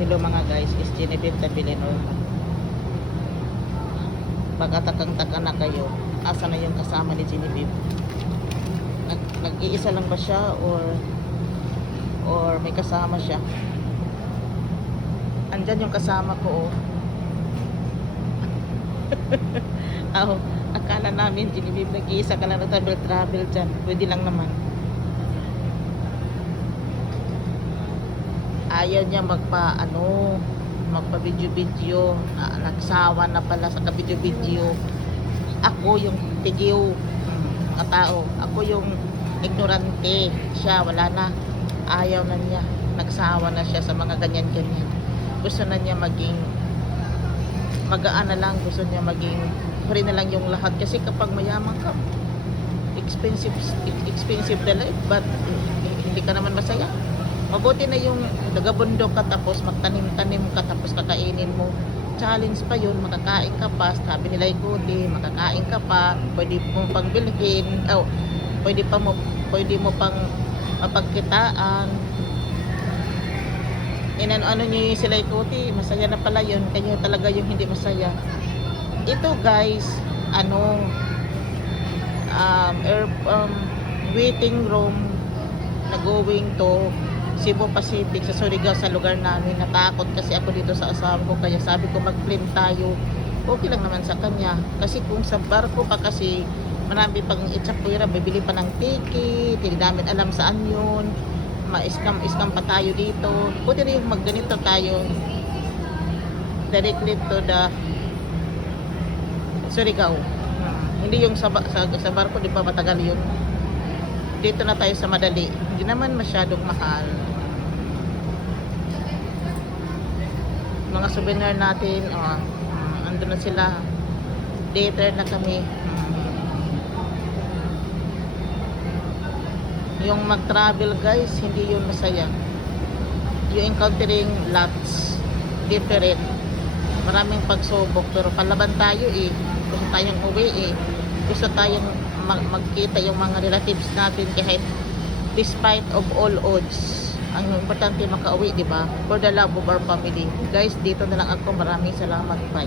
Hello mga guys, is Genevieve Tabilino. Baka takang-taka na kayo. Asa na yung kasama ni Genevieve? Nag-iisa lang ba siya or may kasama siya? Andyan yung kasama ko, oh. Oh, akala namin Genevieve nag-iisa ka lang na travel dyan. Pwede lang naman. Ayaw niya magpa video nagsawa na pala sa video. Ako yung tigiw, mga tao. Ako yung ignorante. Siya wala na, ayaw na niya, nagsawa na siya sa mga ganyan. Gusto na niya maging magaan na lang, gusto niya maging free na lang yung lahat. Kasi kapag mayaman ka, expensive the life, but hindi ka naman masaya. Mabuti na yung nagabundok ka tapos magtanim-tanim ka tapos kakainin mo. Challenge pa yun, makakain ka pa. Sabi nila ikuti, makakain ka pa, pwede mo pang bilhin, pwede mo pang mapagkitaan. Ano nyo yung sila ikuti, masaya na pala yun, kanya talaga yung hindi masaya. Ito guys, waiting room na going to Cebu Pacific sa Surigao, sa lugar namin. Natakot kasi ako dito sa asawa ko, kaya sabi ko mag-plane tayo. Okay lang naman sa kanya, kasi kung sa barko pa kasi marami pang itsapuira, bibili pa ng ticket, hindi namin alam saan yun, ma-scam pa tayo dito. Pwede rin magganito tayo directly to the Surigao. Hindi yung sa barko, di ba matagal yun. Dito na tayo sa madali, hindi naman masyadong mahal. Mga souvenir natin, andun na sila. Later na kami. Yung mag-travel guys, hindi yun masaya. Yung encountering lots different, maraming pagsubok, pero palaban tayo eh. Gusto tayong uwi eh. Gusto tayong magkita yung mga relatives natin kahit despite of all odds. Ang importante makauwi, di ba? For the love of our family. Guys, dito na lang ako. Maraming salamat. Bye.